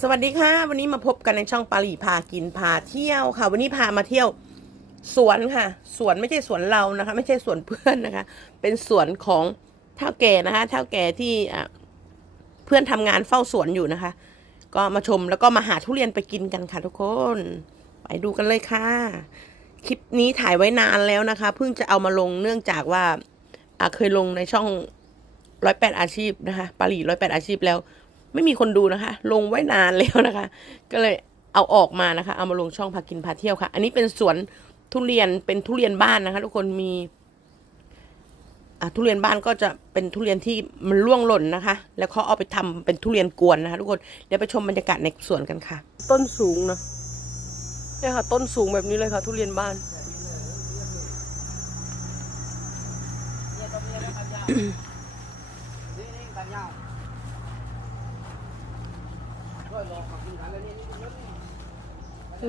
สวัสดีค่ะ วันนี้มาพบกันในช่องปารีพากินพาเที่ยวค่ะ วันนี้พามาเที่ยวสวนค่ะ สวนไม่ใช่สวนเรานะคะ ไม่ใช่สวนเพื่อนนะคะ เป็นสวนของเท่าแก่นะคะเท่าแก่ที่เพื่อนทำงานเฝ้าสวนอยู่นะคะ ก็มาชมแล้วก็มาหาทุเรียนไปกินกันค่ะทุกคนไปดูกันเลยค่ะ คลิปนี้ถ่ายไว้นานแล้วนะคะ เพิ่งจะเอามาลงเนื่องจากว่าเคยลงในช่องร้อยแปดอาชีพนะคะปารีร้อยแปดอาชีพแล้ว ไม่มีคนดูนะคะ ลงไว้นานแล้วนะคะ ก็เลยเอาออกมานะคะ เอามาลงช่องพากินพาเที่ยวค่ะ อันนี้เป็นสวนทุเรียนเป็นทุเรียนบ้านนะคะ ทุกคนมีอะทุเรียนบ้านก็จะเป็นทุเรียนที่มันร่วงหล่นนะคะ แล้วเขาเอาไปทำเป็นทุเรียนกวนนะคะ ทุกคนเดี๋ยวไปชมบรรยากาศในสวนกันค่ะ ต้นสูงนะเนี่ยค่ะ ต้นสูงแบบนี้เลยค่ะ ทุเรียนบ้าน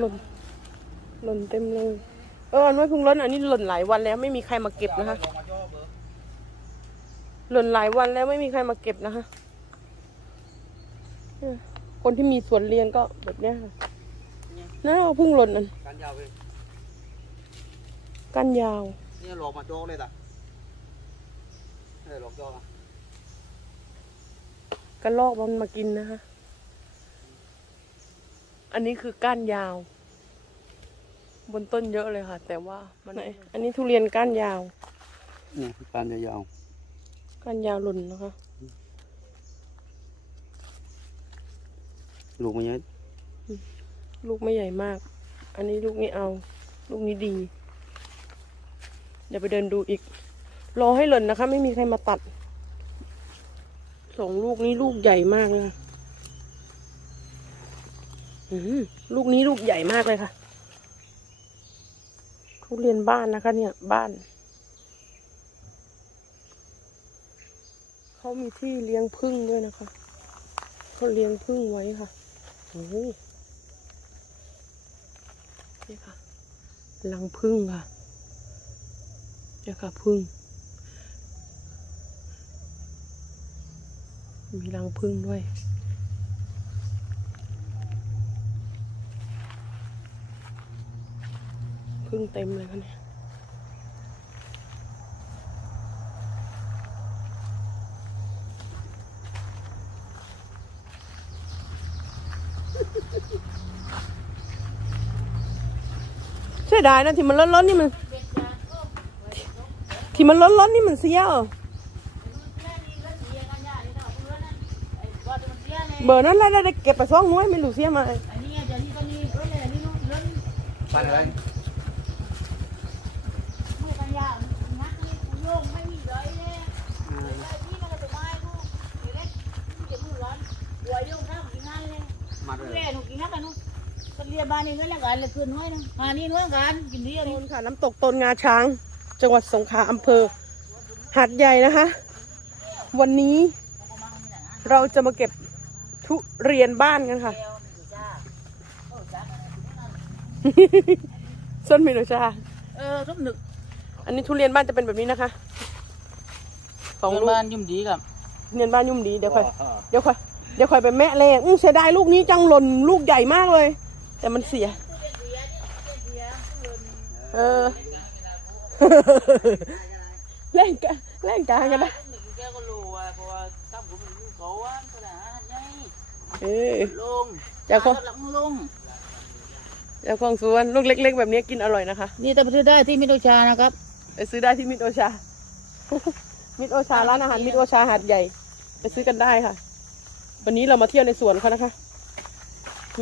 หล่น หล่นเต็มเลย เออน้อยพึ่งล้นอันนี้หล่นหลายวันแล้วไม่มีใครมาเก็บนะคะ หล่นหลายวันแล้วไม่มีใครมาเก็บนะคะเออคนที่มีสวนเรียนก็แบบเนี้ยค่ะน่าเอาพึ่งหล่นอันการยาวเลยก้านยาว นี่หลอกมาโจ๊กเลยตะเออหลอกโจ๊กอะกระลอกมันมากินนะคะ อันนี้คือก้านยาว บนต้นเยอะเลยค่ะ แต่ว่ามันไหนอันนี้ทุเรียนก้านยาว นี่การยาวก้านยาวหล่นนะคะลูกมันเยอะลูกไม่ใหญ่มาก อันนี้ลูกนี้เอา ลูกนี้ดี เดี๋ยวไปเดินดูอีก รอให้หล่นนะคะ ไม่มีใครมาตัดสองลูกนี้ลูกใหญ่มากเลยค่ะอื้อหือ ลูกนี้ลูกใหญ่มากเลยค่ะ ทุเรียนบ้านนะคะ เนี่ย บ้าน เขามีที่เลี้ยงผึ้งด้วยนะคะเขาเลี้ยงผึ้งไว้ค่ะโอ้นี่ค่ะรังพึ่งค่ะเนี่ยค่ะพึ่ง มีรังพึ่งด้วย พึ่งเต็มเลยค่ะเนี่ยเสียดายนะที่มันร้อนๆนี่มันที่มันร้อนๆนี่มันเสียเหรอเบอร์นั้นแหละได้เก็บไปสองหน้วยไม่รู้เสียมาปันอะไรมาด้วย เรียนบ้านนี่เงินละกันละคืนน้อยนึงอ่านี่น้อยกันกินดีอันนี้ต้นค่ะน้ำตกตนงาช้าง จังหวัดสงขลาอำเภอหาดใหญ่นะคะ วันนี้เราจะมาเก็บทุเรียนบ้านกันค่ะส้นมิโนชาเออทุกหนึ่งอันนี้ทุเรียนบ้านจะเป็นแบบนี้นะคะสองลูกบ้านยุ่มดีกับทุเรียนบ้านยุ่มดีเดี๋ยวค่อยเดี๋ยวค่อย เดี๋ยวค่อยไปแม่เลยอื้อเสียดายลูกนี้จังหล่นลูกใหญ่มากเลย แต่มันเสีย เออเล่นกันเล่นกันกันนะหนึ่งแกก็รู้ว่าเพราะว่าตั้งผมอยู่เขาว่าขนาดใหญ่เออลงเจ้าของหลังลงเจ้าของสวนลูกเล็ก ๆ แบบนี้กินอร่อยนะคะ นี่แต่ไปซื้อได้ที่มิโดชานะครับไปซื้อได้ที่มิตรโอชา มิตรโอชาร้านอาหารมิตรโอชาหาดใหญ่ ไปซื้อกันได้ค่ะ วันนี้เรามาเที่ยวในสวนเขานะคะ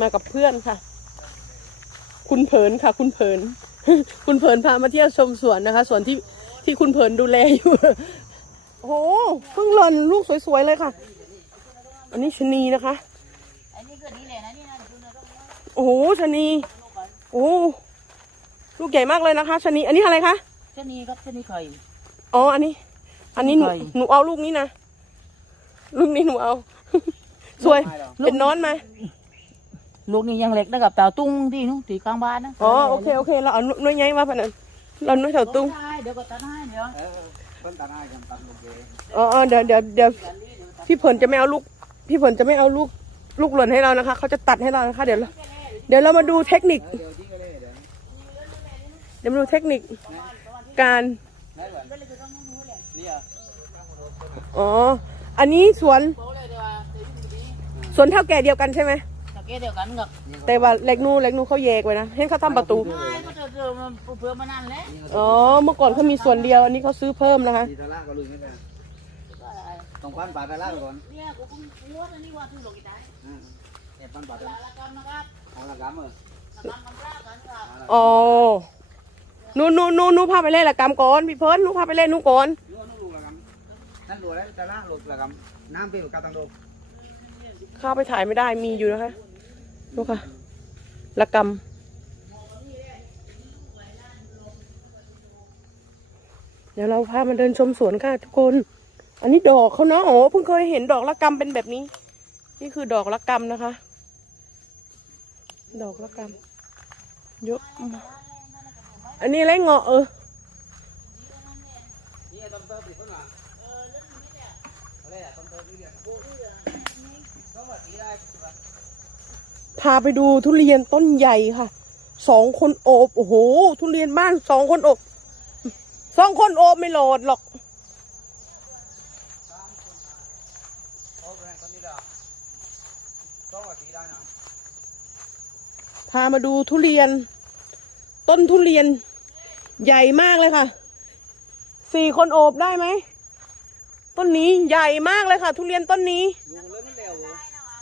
มากับเพื่อนค่ะ คุณเผินค่ะ คุณเผิน คุณเผินพามาเที่ยวชมสวนนะคะ สวนที่ที่คุณเผินดูแลอยู่ โอ้โหเพิ่งหล่นลูกสวยๆเลยค่ะ อันนี้ชะนีนะคะอันนี้ก็ดีเลยนะนี่นะดูนะต้องโอ้โหชะนี โอ้โหลูกใหญ่มากเลยนะคะชะนี อันนี้อะไรคะชนีครับชนีไข่อ๋อ อันนี้ อันนี้หนูใครหนูเอาลูกนี้นะ ลูกนี้หนูเอา สวย เป็นนอนไหมลูกนี่ยังเล็กนะกับเต่าตุ้งที่นู้นที่กลางบ้านนะอ๋อโอเคโอเคเราเอาหน้อยใหญ่มาพะนันเราหน้อยแถวตุ้งได้เดี๋ยวก็ตัดให้เดี๋ยวเออเพิ่นตัดให้กันตัดลูกเองอ๋ออ๋อเดี๋ยวเดี๋ยวเดี๋ยวพี่เผินจะไม่เอาลูก พี่เผินจะไม่เอาลูกลูกหล่นให้เรานะคะ เขาจะตัดให้เรานะคะ เดี๋ยวเราเดี๋ยวเรามาดูเทคนิค เดี๋ยวที่ก็เลยเดี๋ยวเดี๋ยวมาดูเทคนิคการได้ก่อนนี่อะอ๋อ อันนี้สวน สวนเท่าแก่เดียวกันใช่ไหมตะเกียบเดียวกันกับแต่ว่าเล็กนูเล็กนูเขาแยกไว้นะเห็นเขาทำประตู ไม่ก็เจอเจอมันเพื่อมานานแล้วอ๋อ เมื่อก่อนเขามีส่วนเดียว อันนี้เขาซื้อเพิ่มนะคะดีทาร่าก็ลุยไม่ได้ก็อะไรต้องปั้นปลาทาร่าไปก่อนเนี่ยกูเพิ่งรู้ว่าอันนี้ว่าทุกโลกิตายอ่าเนี่ยปั้นปลาทาร่าละกรรมนะครับเอาละกำเออสำนักกำรากันครับอ๋อหนูหนูหนูหนูพาไปเล่นละกรรมก่อนพี่เพิ่นหนูพาไปเล่นหนูก่อนนู่นนู่นลูกละกำนั่นลูกแล้วทาร่าลูกละกำน้ำเป็นกาตังโด เข้าไปถ่ายไม่ได้มีอยู่นะคะดูค่ะละกรรมเดี๋ยวเราพามาเดินชมสวนค่ะทุกคน อันนี้ดอกเขาเนาะโอ้เพิ่งเคยเห็นดอกละกรรมเป็นแบบนี้ นี่คือดอกละกรรมนะคะ ดอกละกรรมเยอะอันนี้ไรเงาะเออ นี่ต้นเติมติดต้นหลังเออเล่นนี่เนี่ยอะไรอะต้นเติมนี่เนี่ยโอ้ยต้องแบบนี้ได้ใช่ปะ พาไปดูทุเรียนต้นใหญ่ค่ะ สองคนโอบ โอ้โห ทุเรียนบ้านสองคนโอบ สองคนโอบไม่โหลดหรอก พามาดูทุเรียน ต้นทุเรียน ใหญ่มากเลยค่ะ สี่คนโอบได้ไหม ต้นนี้ใหญ่มากเลยค่ะ ทุเรียนต้นนี้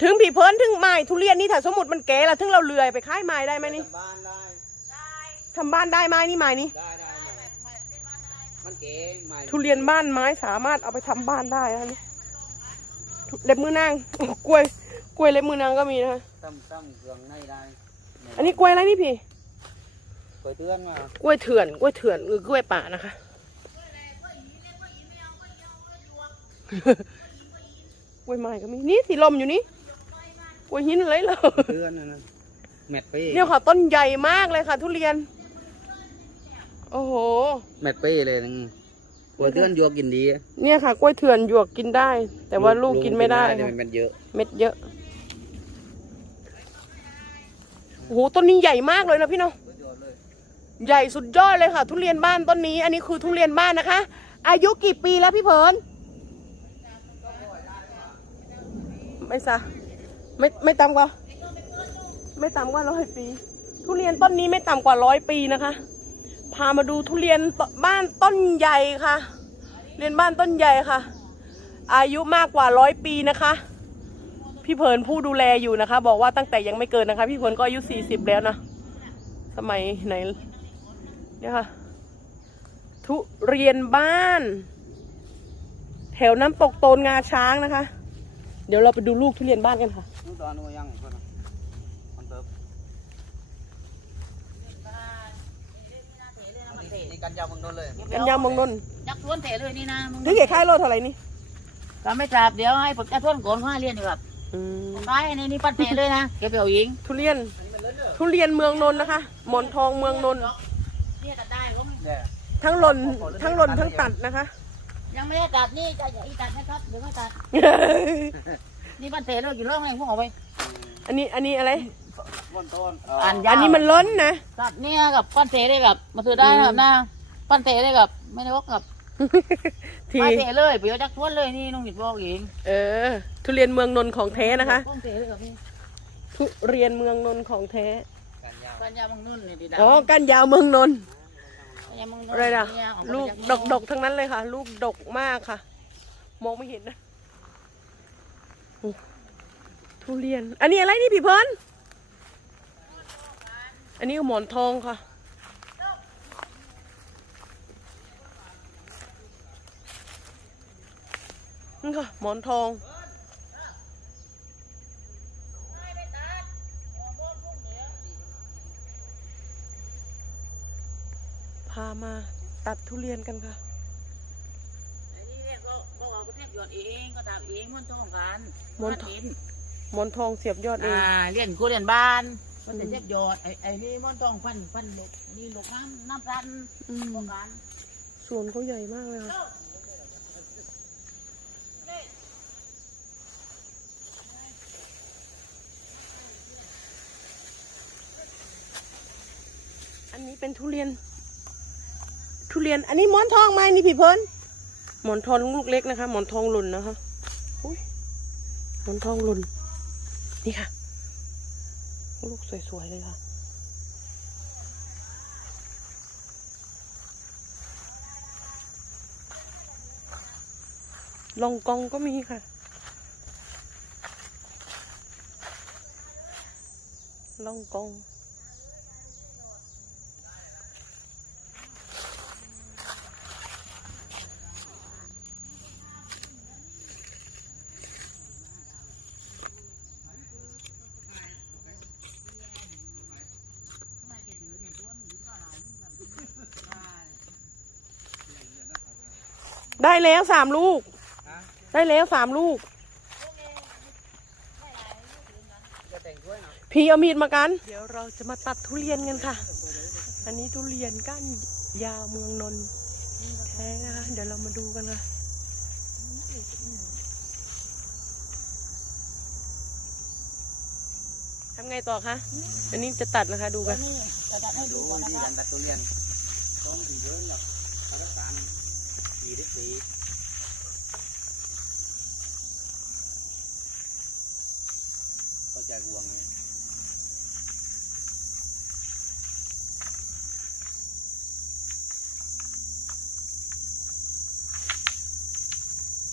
ถึงผีเพิ่นถึงไม้ทุเรียนนี่ถ้าสมมติมันแก่ละถึงเราเลื่อยไปค่ายไม้ได้ไหมนี่ทำบ้านได้ทำบ้านได้ไหมนี่ไม้นี่ได้ได้มันเก๋ใหม่ทุเรียนบ้านไม้สามารถเอาไปทำบ้านได้นะนี่ทุเล็บมือนางกล้วย กล้วยเล็บมือนางก็มีนะคะตั้มตั้มเครื่องในได้อันนี้กล้วยอะไรนี่พี่เปิดเตือนมากล้วยเถื่อนกล้วยเถื่อนหรือกล้วยป่านะคะ กล้วยไม้ก็มีนี่สีลมอยู่นี่ กล้วยหินอะไรเหรอเตือนนะนะแมทไปเนี่ยค่ะต้นใหญ่มากเลยค่ะ ทุเรียน โอ้โห แมทไปเลยนึงเปิดเตือนยัวกินดี เนี่ยค่ะกล้วยเถื่อนหยวกกินได้ แต่ว่าลูกกินไม่ได้แต่ค่ะมันเยอะ เม็ดเยอะโอ้โหต้นนี้ใหญ่มากเลยนะพี่เนาะใหญ่สุดยอดเลยค่ะ ทุเรียนบ้านต้นนี้ อันนี้คือทุเรียนบ้านนะคะ อายุกี่ปีแล้วพี่เพิร์นไม่ซะ ไม่ไม่ต่ำกว่า ไม่ต่ำกว่าร้อยปี ทุเรียนต้นนี้ไม่ต่ำกว่าร้อยปีนะคะ พามาดูทุเรียนบ้านต้นใหญ่ค่ะ เรียนบ้านต้นใหญ่ค่ะ อายุมากกว่าร้อยปีนะคะ พี่เพินผู้ดูแลอยู่นะคะ บอกว่าตั้งแต่ยังไม่เกินนะคะ พี่เพินก็อายุสี่สิบแล้วนะสมัยไหนเนี่ยค่ะ ทุเรียนบ้าน แถวน้ำตกโตนงาช้างนะคะ เดี๋ยวเราไปดูลูกทุเรียนบ้านกันค่ะ นู่นตอนนู้นยังอีกคนนะมันเติมนี่กันยาวมึงโดนเลยกันยาวมองนนท์ยักษ์ทวนเตะเลยนี่นะมึงถึงเกี่ค่ายโลเท่าไหร่นี่ก็ไม่จับเดี๋ยวให้ผมจะทวนก่อนข้าเรียนดีกว่าอืมตายในนี้ปัดเตะเลยนะเก็บไปเอาหญิงทุเรียน ทุเรียนเมืองนนท์นะคะ หมอนทองเมืองนนท์เรียกกันได้ก็ไม่เนี่ยทั้งหล่นทั้งหล่นทั้งตัดนะคะ ยังไม่ได้ตัดนี่จะอย่าอีตัดนะครับเดี๋ยวก็ตัด นี่ปัดเตะเลยกี่รอบไงพวกเอาไปอันนี้อันนี้อะไรต้นต้นอันยาวอันนี้มันล้นนะ ตัดเนี่ยกับปั้นเตะได้กับมาถือได้นะครับนะปั้นเตะได้กับไม่ได้วกกับทีปั้นเตะเลยไปเอาจักทวนเลยนี่น้องหยิบบอกเองเออ ทุเรียนเมืองนนท์ของแท้นะคะ ปั้นเตะเลยกับพี่ทุเรียนเมืองนนท์ของแท้กันยาวปัญญามังนุ่นนี่ดีดาอ๋อก้านยาวเมืองนนท์ปัญญามังนุ่นอะไรนะเนี่ยของลูกปัญดญากดกๆทั้งนั้นเลยค่ะ ลูกดกมากค่ะ มองไม่เห็นนะโอ้ ทุเรียน อันนี้อะไรนี่พี่เพิร์นอันนี้หมอนทองค่ะ นี่ค่ะ หมอนทอง พามาตัดทุเรียนกันค่ะ ยอดเองก็ตามเองมันต้องการมนต์ เห็นหมอนทองเสียบยอดเองอ่าเรียนกูเรียนบ้าน มันจะเจ็บยอดไอ้ไอ้นี่มันทองฟันฟันหลูกนี่ลูกน้ำน้ำรันอืมต้องการสวนเขาใหญ่มากเลยอันนี้เป็นทุเรียน ทุเรียนอันนี้ม้อนทองไหมนี่พี่เพิ่น หมอนทองลูกเล็กนะคะ หมอนทองหล่นนะคะอุ้ยหมอนทองหล่นนี่ค่ะ ลูกสวยๆเลยค่ะลองกองก็มีค่ะ ลองกอง ได้แล้วสามลูกฮะได้แล้วสามลูกจะแต่งด้วยเนาะพี่เอามีดมากัน เดี๋ยวเราจะมาตัดทุเรียนกันค่ะ อันนี้ทุเรียนก้านยาวเมืองนนท์แท้นะคะ เดี๋ยวเรามาดูกันค่ะทำไงต่อคะ อันนี้จะตัดนะคะดูตักัวนนี้จะตัดให้ดูดูก่อนนะดีคกัรับนตัดทุเรียนต้องถึงเยอะ สี่ได้สี่เข้าใจห่วงไง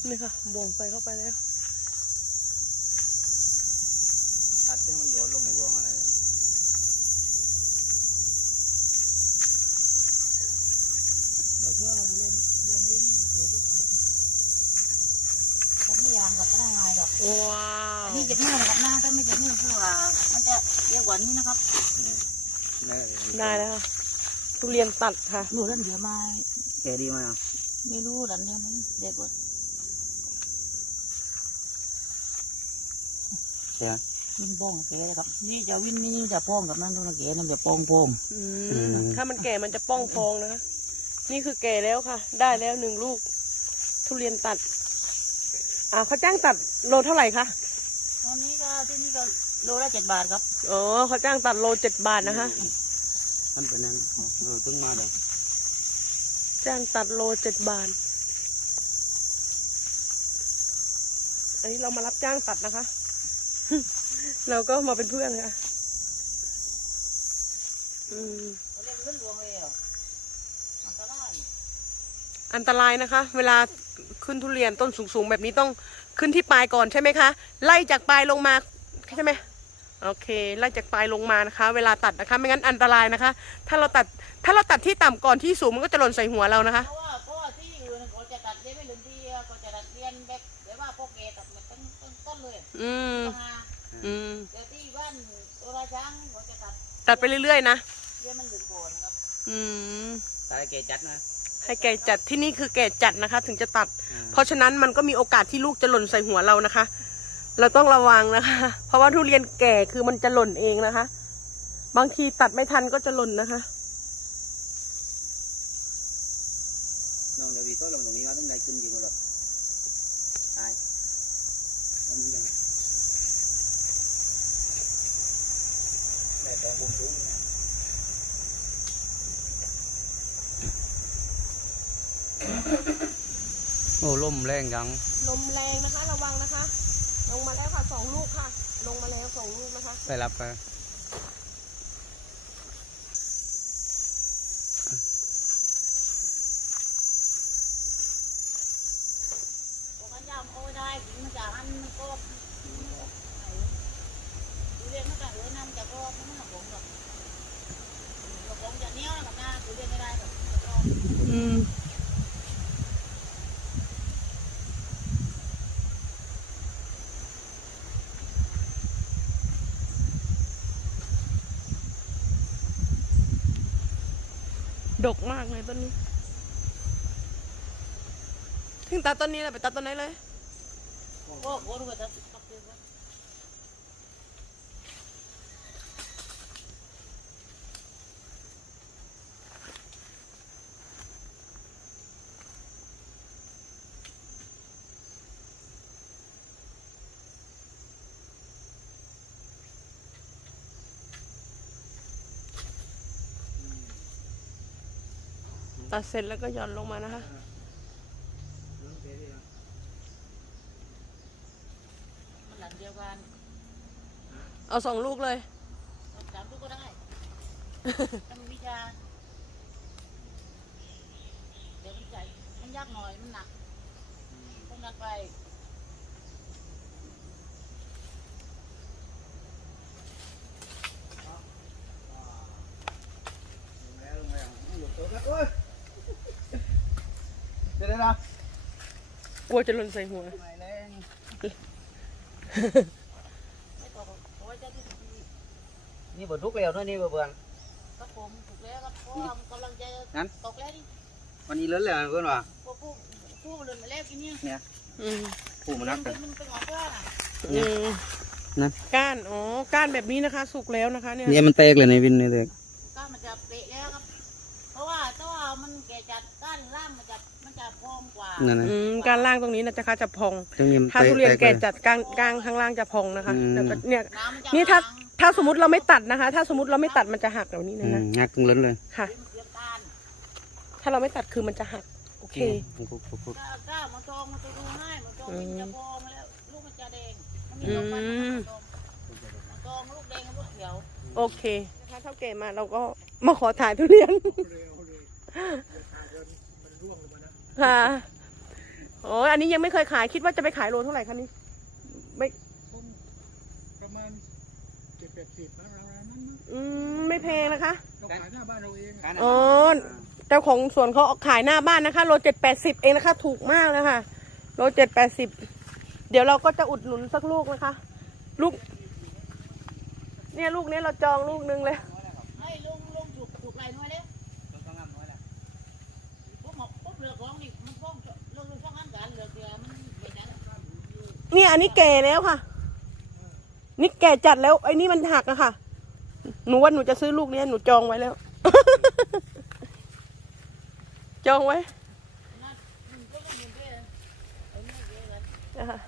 นี่ค่ะบ่วงไฟเข้าไปแล้ว ตัดให้มันโยนลงในห่วงอะไรกัน ตัดไม่ยางกับได้ไงหรอก ว้าอัวนนี้เจ็บมือนะครับหน้าถ้าไม่เจ็บมือคือว่ามันจะเยอะกว่านี้นะครับได้แล้วค่ะทุเรียนตัดค่ะดูด้านเดียวมาแกดีมากไม่รู้ด้านเดียวไหมเด็กกว่าใช่ไหมวินโป้งแกเลยครับ นี่จะวินนี่จะโป้งกับนั่นตรงนั้นแกนั่นจะโป้งโป้งอือืมมถ้ามันแก่มันจะป้องพองนะคะนี่คือแก่แล้วค่ะ ได้แล้วหนึ่งลูก ทุเรียนตัด อ่าเขาจ้างตัดโลเท่าไหร่คะตอนนี้ก็ที่นี่ก็โลละเจ็ดบาทครับอ๋อเขาจ้างตัดโลเจ็ดบาทนะคะท่านเป็นนั้นเออเพิ่งมาเลยจ้างตัดโลเจ็ดบาทอันนี้เรามารับจ้างตัดนะคะ เราก็มาเป็นเพื่อนค่ะอืมเขาเรียกเรื่องหลวงเลยเหรออันตรายอันตรายนะคะ เวลา ขึ้นทุเรียนต้นสูงๆ แบบนี้ต้องขึ้นที่ปลายก่อนใช่ไหมคะ ไล่จากปลายลงมาใช่ไหมโอเค ไล่จากปลายลงมานะคะ เวลาตัดนะคะ ไม่งั้นอันตรายนะคะ ถ้าเราตัดถ้าเราตัดที่ต่ำก่อนที่สูงมันก็จะหล่นใส่หัวเรานะคะ เพราะว่าเพราะว่าที่อื่นเขาจะตัดเลี้ยงไม่ลืมที่เขาจะตัดเลี้ยงแบบเดี๋ยวว่าพวกแกตัดมาต้นต้นต้นเลยอืมก็มาอืมเดี๋ยวที่บ้านตัวราช้างเขาจะตัดตัดไปเรื่อยๆนะเลี้ยงมันลืมก่อนครับอืมตายแกจัดนะ ให้แก่จัดที่นี่คือแก่จัดนะคะ ถึงจะตัดอ่าเพราะฉะนั้นมันก็มีโอกาสที่ลูกจะหล่นใส่หัวเรานะคะ เราต้องระวังนะคะ เพราะว่าทุเรียนแก่คือมันจะหล่นเองนะคะ บางทีตัดไม่ทันก็จะหล่นนะคะน้องเดี๋ยววีก็ลงตรงนี้มาต้องได้ขึ้นยิงมาหรอกตายทำยังได้แต่บุ้งบุ้งนะ โอ้ลมแรงยังลมแรงนะคะ ระวังนะคะ ลงมาแล้วค่ะสองลูกค่ะ ลงมาแล้วสองลูกนะคะไปรับไปพวกกันยามโอ้ยได้ถึงมันจะหันมันก็ดูเรียนมันจะเออน้ำจะก็มันหนักหลงหรอกหนักหลงจะเนี้ยวกับหน้าดูเรียนไม่ได้หรอกอืม ดกมากเลยต้นนี้ ถึงตัดต้นนี้เลยไปตัดต้นไหนเลย โอ้โหดูไปตัด ตัดเยอะตัดเสร็จแล้วก็หย่อนลงมานะคะมันหลังเดียวกันเอาสองลูกเลยสามลูกก็ได้ถ้ามันวิชาเดี๋ยวมันใจมันยากหน่อย มันหนักต้องนัดไป เดี๋ยว นะกลัวจะหล่นใส่หัว ไม่แรงไม่ตกเพราะว่าเจ้าที่ดีนี่บททุกแล้วเนอะนี่เบื่อครับผมถูกแล้วครับเพราะว่ากำลังจะงั้นตกแล้วนี่วันนี้เลิศแล้วเพื่อนว่ะพวกผู้ผู้เดินมาแล้วกินเนี่ยอืมผู้มันนักมักันนเป็นหอเพื่อนอะอืมนะก้านอ๋อก้านแบบนี้นะคะ สุกแล้วนะคะเนี่ยเนี่ยมันแตกเลยในวินนี่เลยก้านมันจะเปะแล้วครับ เพราะว่าถ้าว่ามันแก่จัดก้านล่างมันจะมัน จะพองกว่า นั่นนะอืมก้านล่างตรงนี้นะจะคะจะพอง ตรงนี้มันถ้าแตกทุเรียนแตแก่เลยจัดกลางกลางข้างล่างจะพองนะคะอืมแล้วก็เนี่ย น้ำมันจะนี่ถ้าบางถ้าสมมติเราไม่ตัดนะคะ ถ้าสมมติเราไม่ตัดมันจะหักแบบนี้อืนะมนะงักตรงล้นเลยค่ะมันเสียก้านถ้าเราไม่ตัดคือมันจะหัก โอเคปุ๊บปุ๊บปุ๊บปุ๊บก้าก้ามันตองมันจะดูให้มันตองอืมมันจะพองมาแล้วลูกมันจะแดงมันมีลูกมันมันตองมันตองลูกแดงกับลูกเขียวโอเคนะคะเท่าแก่มาเราก็มาขอถ่ายทุเรียน ค่ะโอ้ยอันนี้ยังไม่เคยขายคิดว่าจะไปขายโลเท่าไหร่คะนี่ไม่ประมาณเจ็ดแปดสิบนะประมาณนั้นนะอืมไม่แพงนะคะ เราขายหน้าบ้านเราเองอะอ๋อเจ้าของสวนเขาขายหน้าบ้านนะคะ โลเจ็ดแปดสิบเองนะคะ ถูกมากเลยค่ะโลเจ็ดแปดสิบเดี๋ยวเราก็จะอุดหนุนสักลูกนะคะ ลูก เนี่ยลูกเนี้ยเราจองลูกนึงเลย ให้ลุงลุงถูกถูกไรน้อยแล้วพวกหมกพวกเหลือของนี่มันฟ้องลุงลุงฟ้องอันกันเหลือเกลือมันไม่ได้ เนี่ยอันนี้แก่แล้วค่ะ นี่แก่จัดแล้ว ไอ้นี่มันหักอะค่ะ หนูว่าหนูจะซื้อลูกเนี้ยหนูจองไว้แล้ว จองไว้นั่นมันก็ไม่เหมือนเดิมเอาไม่เยอะกันนะคะ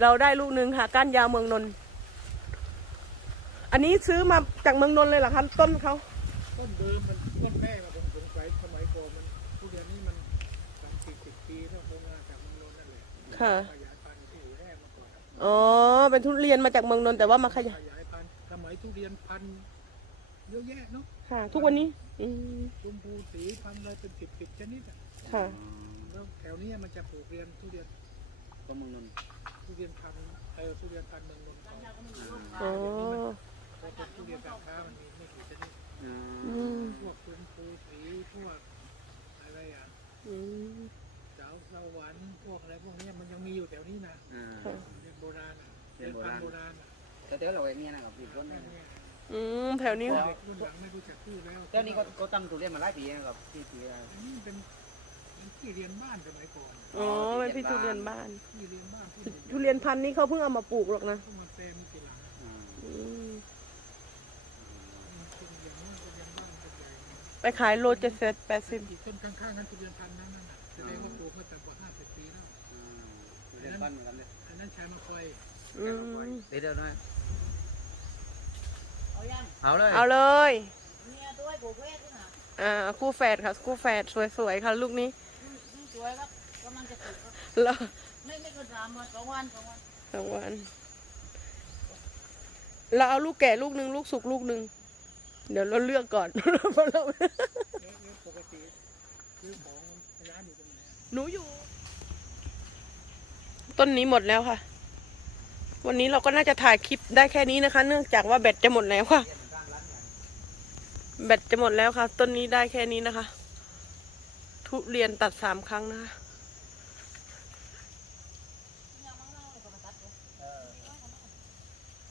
เราได้ลูกหนึ่งค่ะก้านยาวเมืองนนท์อันนี้ซื้อมาจากเมืองนนท์เลยเหรอคะต้นเขาต้นเดิมมันต้นแม่มาผมสงสัยสมัยก่อนมันทุเรียนนี่มันสามสิบสิบปีแล้วคงมาจากเมืองนนท์นั่นแหละค่ะ อนครับอ๋อ เป็นทุเรียนมาจากเมืองนนท์แต่ว่ามาขยายขยายพันธุ์สมัยทุเรียนพันธุ์เยอะแยะเนาะค่ะ ทุกวันนี้ อืมชมพูสีพันธุ์อะไรเป็นสิบสิบชนิดอะค่ะ แล้วแถวเนี้ยมันจะปลูกเรียนทุเรียนก็มึงนนทุเรียนพันธุ์เออทุเรียนพันธุ์เมืองนนท์ก่อนอ๋อ พอเป็นทุเรียนการค้ามันมีไม่กี่ชนิดอืมพวกชมพูสีพวกอะไรอะอืมสาวสวรรค์พวกอะไรพวกเนี้ยมันยังมีอยู่แถวนี้นะค่ะเรียน โบราณอะเรียนโบราณพันธุ์โบราณอะแต่เดี๋ยวเราอย่างเงี้ยนะครับพี่ต้นนั่นเนี่ยอืมแถวนี้เด็กรุ่นหลังไม่รู้จักพูดแล้วเดี๋ยวนี้ก็ก็ตั้งทุเรียนมาหลายปีนะครับที่ปีอันนี้เป็นเป็นที่เรียนบ้านสมัยก่อนอ๋อเป็นพี่ทุเรียนบ้าน ที่เรียนบ้านที่ทุเรียนพันธุ์นี้เขาเพิ่งเอามาปลูกหรอกนะเพิ่งมาเต็มทีหลังอืมมันเป็นอย่างนี้เป็นเรียนบ้านเป็นใหญ่ไปขายโลเจ็ดสิบแปดสิบอีกต้นข้างๆนั้นทุเรียนพันธุ์นั้นน่ะแสดงว่าปลูกมาแต่กว่าห้าสิบปีแล้วทุเรียนบ้านเหมือนกันเลยอั นนั้นชายมาคอยอืมเดี๋ยวเดี๋ยวนะเอายังเอาเลยเอาเลยเนี่ยด้วยผูกเวทด้วยนะอ่าคู่แฝดค่ะคู่แฝดสวยๆค่ะลูกนี้นี่สวยครับกำลังจะติดครับแล้วไม่ไม่เกินสามวันสองวันสองวันสองวันเราเอาลูกแก่ลูกหนึ่งลูกสุกลูกหนึ่งเดี๋ยวเราเลือกก่อน เพราะเราแล้วแล้วปกติซื้อของร้านอยู่ตรงไหนอะหนูอยู่ ต้นนี้หมดแล้วค่ะ วันนี้เราก็น่าจะถ่ายคลิปได้แค่นี้นะคะ เนื่องจากว่าแบตจะหมดแล้วค่ะ แบตจะหมดแล้วค่ะ ต้นนี้ได้แค่นี้นะคะ ทุเรียนตัดสามครั้งนะคะ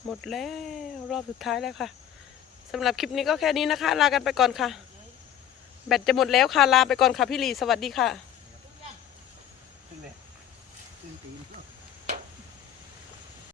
หมดแล้วรอบสุดท้ายแล้วค่ะสำหรับคลิปนี้ก็แค่นี้นะคะ ลากันไปก่อนค่ะ แบตจะหมดแล้วค่ะ ลาไปก่อนค่ะพี่ลีสวัสดีค่ะ